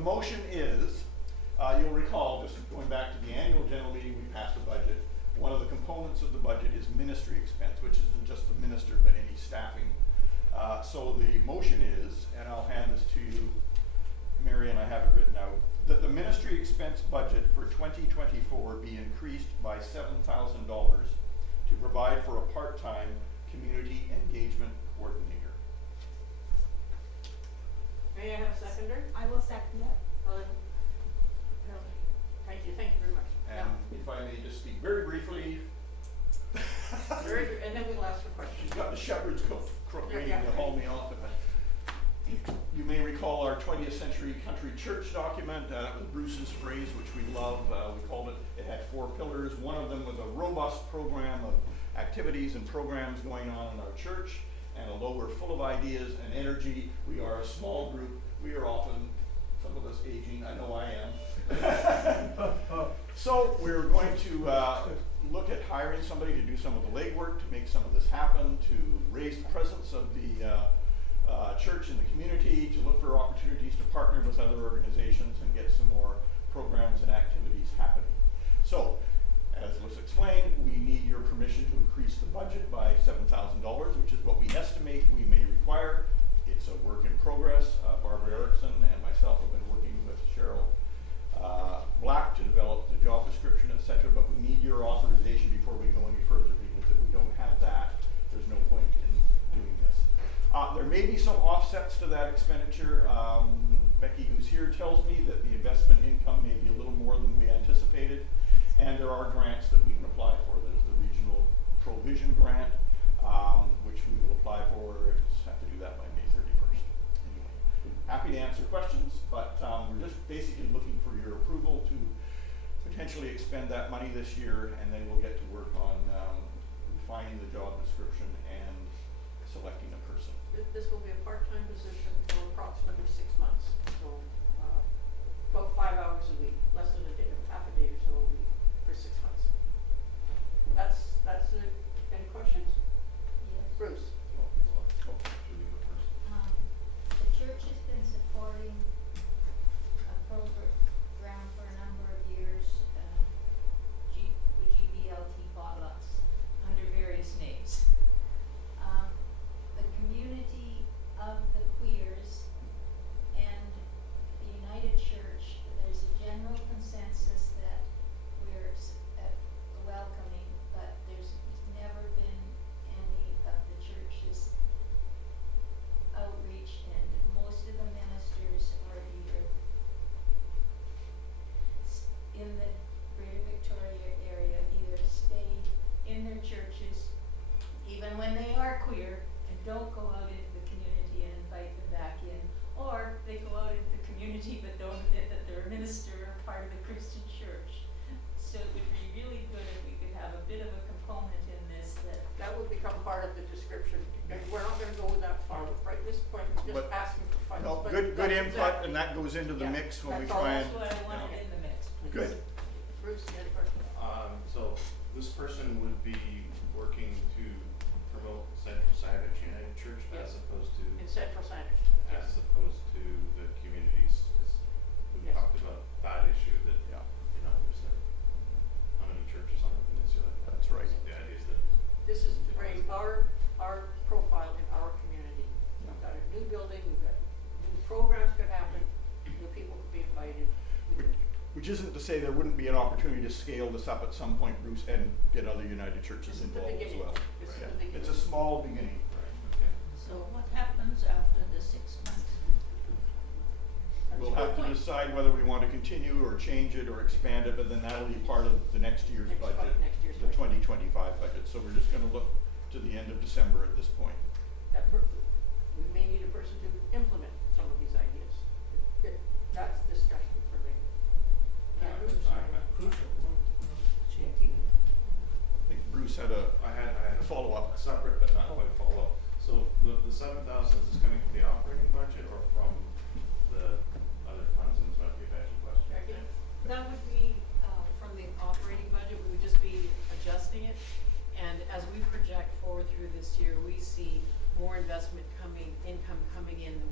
the motion is, you'll recall, just going back to the annual general meeting, we passed a budget. One of the components of the budget is ministry expense, which isn't just the minister, but any staffing. So the motion is, and I'll hand this to you, Mary, and I have it written out, that the ministry expense budget for 2024 be increased by $7,000 to provide for a part-time community engagement coordinator. May I have a seconder? I will second it. No. Thank you very much. And if I may just speak very briefly. And then we'll ask for questions. She's got the shepherd's crook waiting Yeah. to haul me off. You may recall our 20th century country church document. That was Bruce's phrase, which we love. We called it, it had 4 pillars. One of them was a robust program of activities and programs going on in our church. And although we're full of ideas and energy, we are a small group. We are often, some of us aging, I know I am. So we're going to look at hiring somebody to do some of the legwork, to make some of this happen, to raise the presence of the church in the community, to look for opportunities to partner with other organizations and get some more programs and activities happening. So, as was explained, we need your permission to increase the budget by $7,000, which is what we estimate we may require. It's a work in progress. Barbara Erickson and myself have been working with Cheryl Black to develop the job description, etc. But we need your authorization before we go any further, because if we don't have that, there's no point in doing this. There may be some offsets to that expenditure. Becky, who's here, tells me that the investment income may be a little more than we anticipated. And there are grants that we can apply for. There's the Regional Provision Grant, which we will apply for. We'll have to do that by May 31st. Anyway, happy to answer questions, but we're just basically looking for your approval to potentially expend that money this year, and then we'll get to work on refining the job description and selecting a person. This will be a part-time position for approximately 6 months. So about 5 hours a week, less than a day, half a day or so a week for 6 months. That's it. Any questions? Yes. Bruce? The church has been supporting a program for a number of years, with GBLT potlucks under various names. The community of the queers and the United Church, there's a general consensus that we're welcoming, but there's never been any of the churches outreach, and most of the ministers are either in the Greater Victoria area, either stay in their churches even when they are queer and don't go out into the community and invite them back in, or they go out into the community but don't admit that they're a minister or part of the Christian church. So it would be really good if we could have a bit of a component in this That would become part of the description. And we're not going to go that far. Right at this point, we're just asking for funds. No, but good that's input, exactly. and that goes into the Yeah, mix when we that's all. try and. That's what I wanted in the mix, please. Good. Bruce, you had a question? So this person would be working to promote Central Savage United Church Yes. as opposed to In Central Sandwich. as opposed to the communities. 'Cause we Yes. talked about that issue that Yeah. there's how many churches on the peninsula. That's right. So the idea is that This is to raise our profile in our community. We've got a new building, we've got new programs could happen, new people could be invited. Which isn't to say there wouldn't be an opportunity to scale this up at some point, Bruce, and get other United Churches This is the involved as beginning. well. This is Yeah. the beginning. It's a small beginning. So what happens after the 6 months? That's We'll a good have to point. decide whether we want to continue or change it or expand it, but then that'll be part of the next year's Next budget, next year's the budget. 2025 budget. So we're just going to look to the end of December at this point. We may need a person to implement some of these ideas. That's discussion for later. Yeah, Bruce? Checking. I think Bruce had a I had a follow-up. separate but not quite follow-up. So the 7,000 is coming from the operating budget or from the other funds, and this might be a better question. Jackie? That would be from the operating budget. We would just be adjusting it. And as we project forward through this year, we see more income coming in than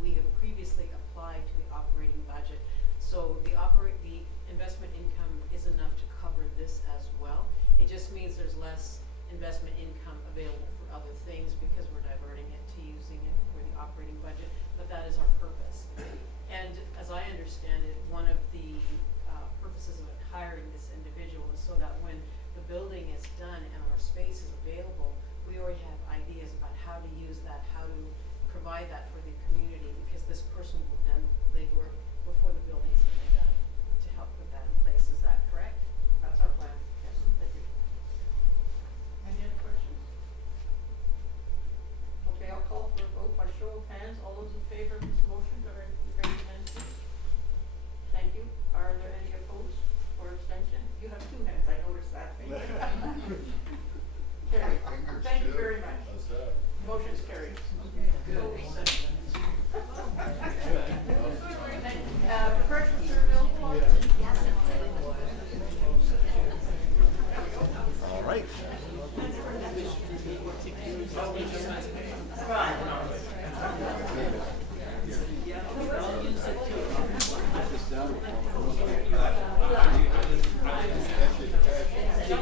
Oh,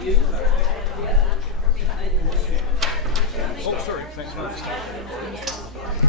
sorry, thanks for